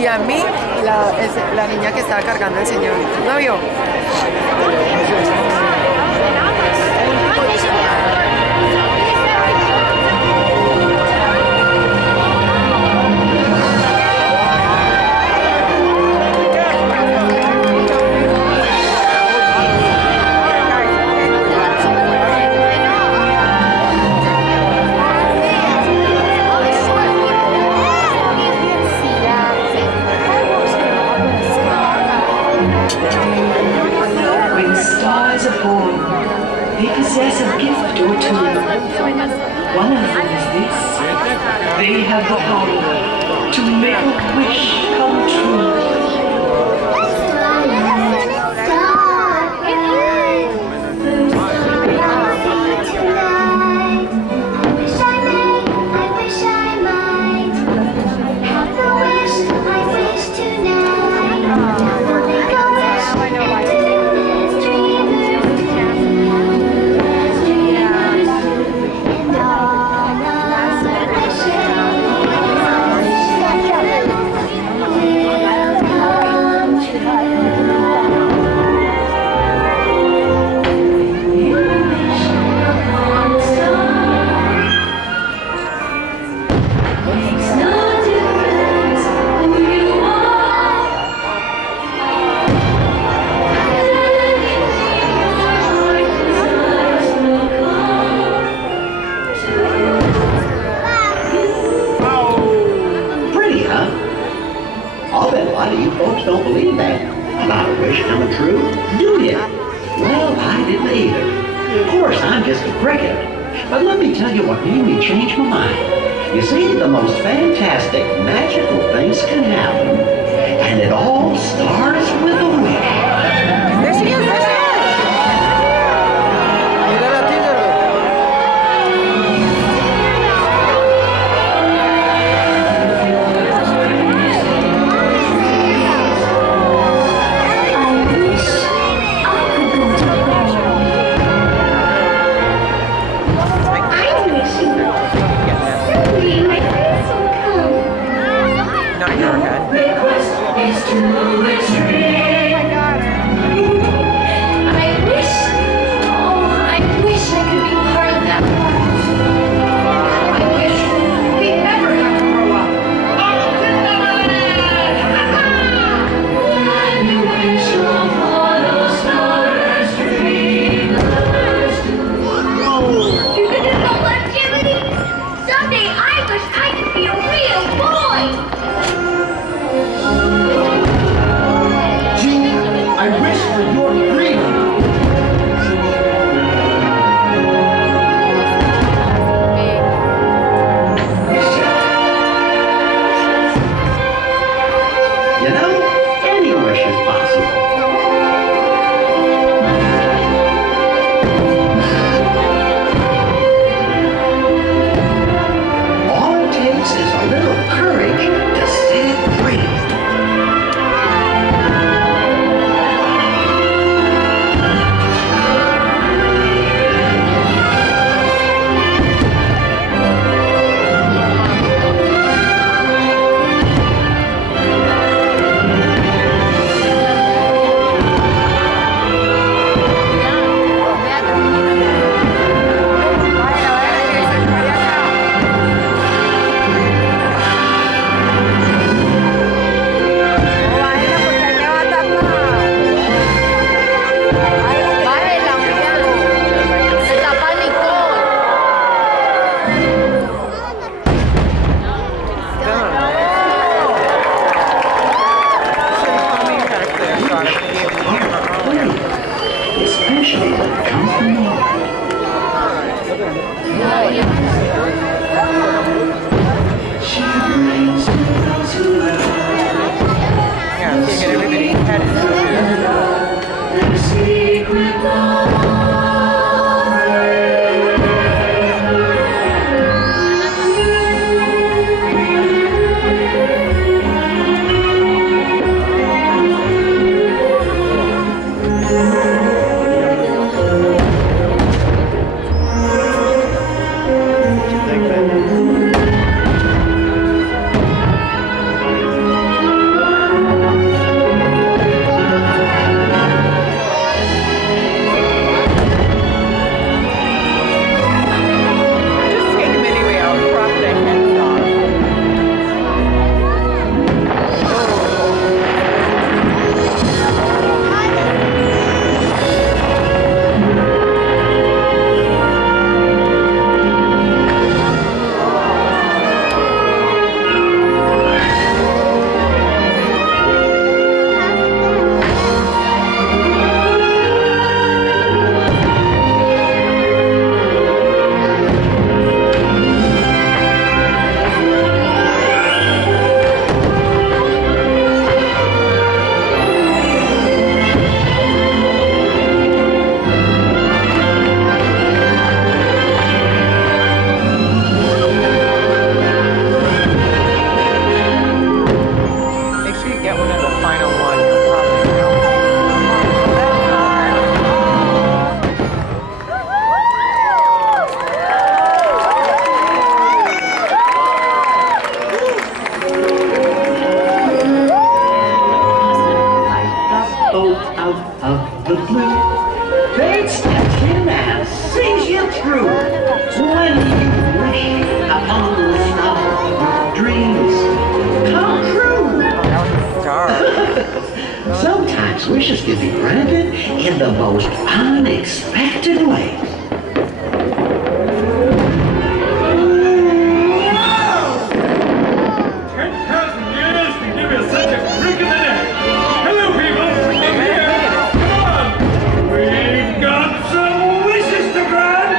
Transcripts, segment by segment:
y a mí la niña que estaba cargando el señor. ¿No vio? They possess a gift or two. One of them is this. They have the power to make a wish come true. Don't believe that about a wish coming true, do you? Well, I didn't either. Of course, I'm just a cricket. But let me tell you what made me change my mind. You see, the most fantastic, magical things can happen, and it all starts with a wish. There she is, there she is! the flute, fate steps in and sees you through. When you wish upon the star, your dreams come true. That was a star. Sometimes wishes can be granted in the most unexpected ways. 10,000 years to give you such a crick in the neck. Hello, people. Come here. Come on. We've got some wishes to grant.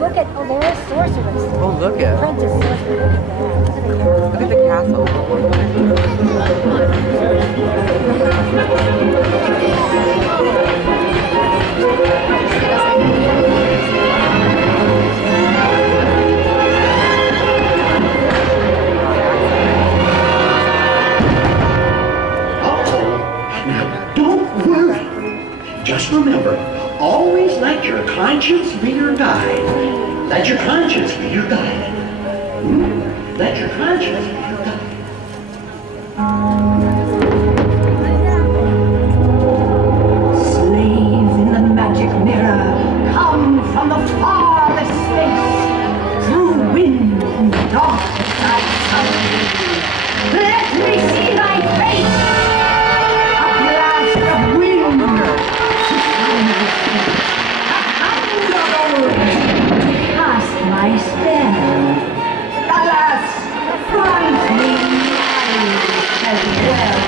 Look at, oh, there is sorceress. Oh, look at. Apprentice sorceress. Look at the castle. Now, don't worry. Just remember, always let your conscience be your guide. Let your conscience be your guide. Let your conscience be your guide. Slave in the magic mirror, come from the farthest space, through wind and dark night sunbeam. Let me see thy face. A blast of wind, to cast my spell. Alas, finds me as well.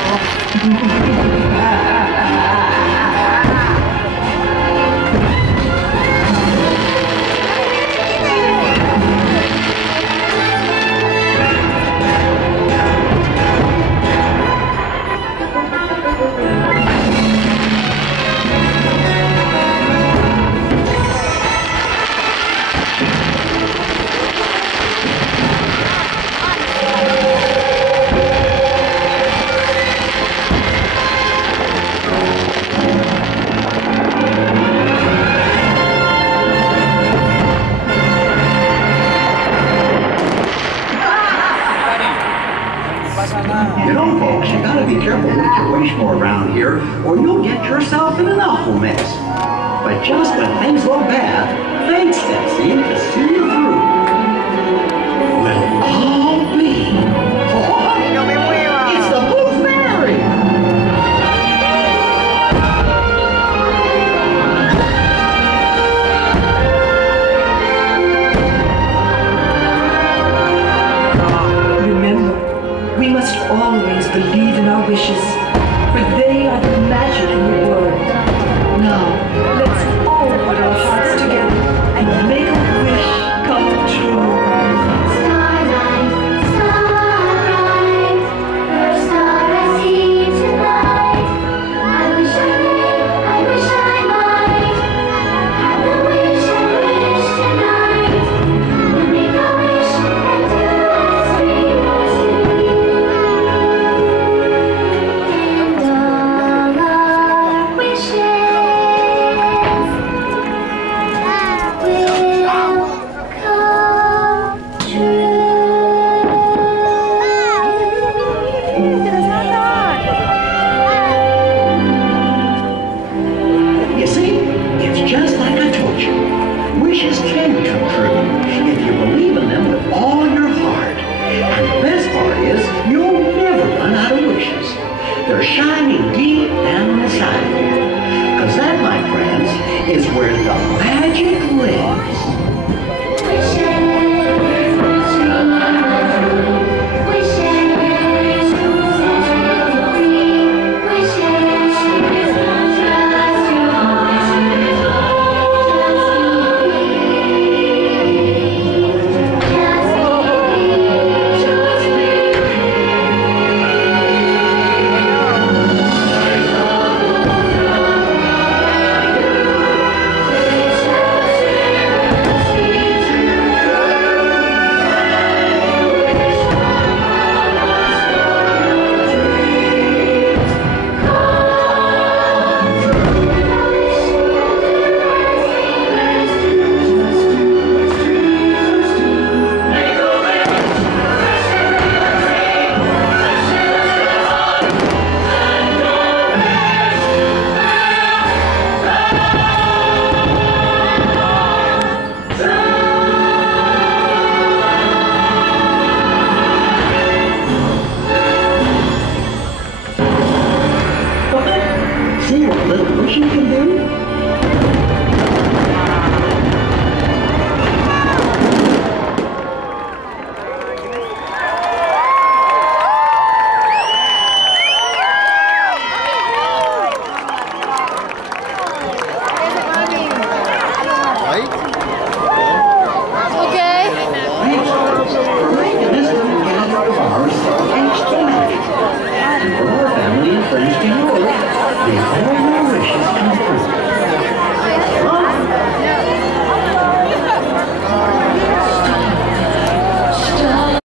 You know, folks, you gotta be careful what you wish for around here, or you'll get yourself in an awful mess. But just when things look bad, fate steps in to see you through. Will all be. Oh, No me mueva. it's the Blue Fairy! Remember, we must always believe in our wishes.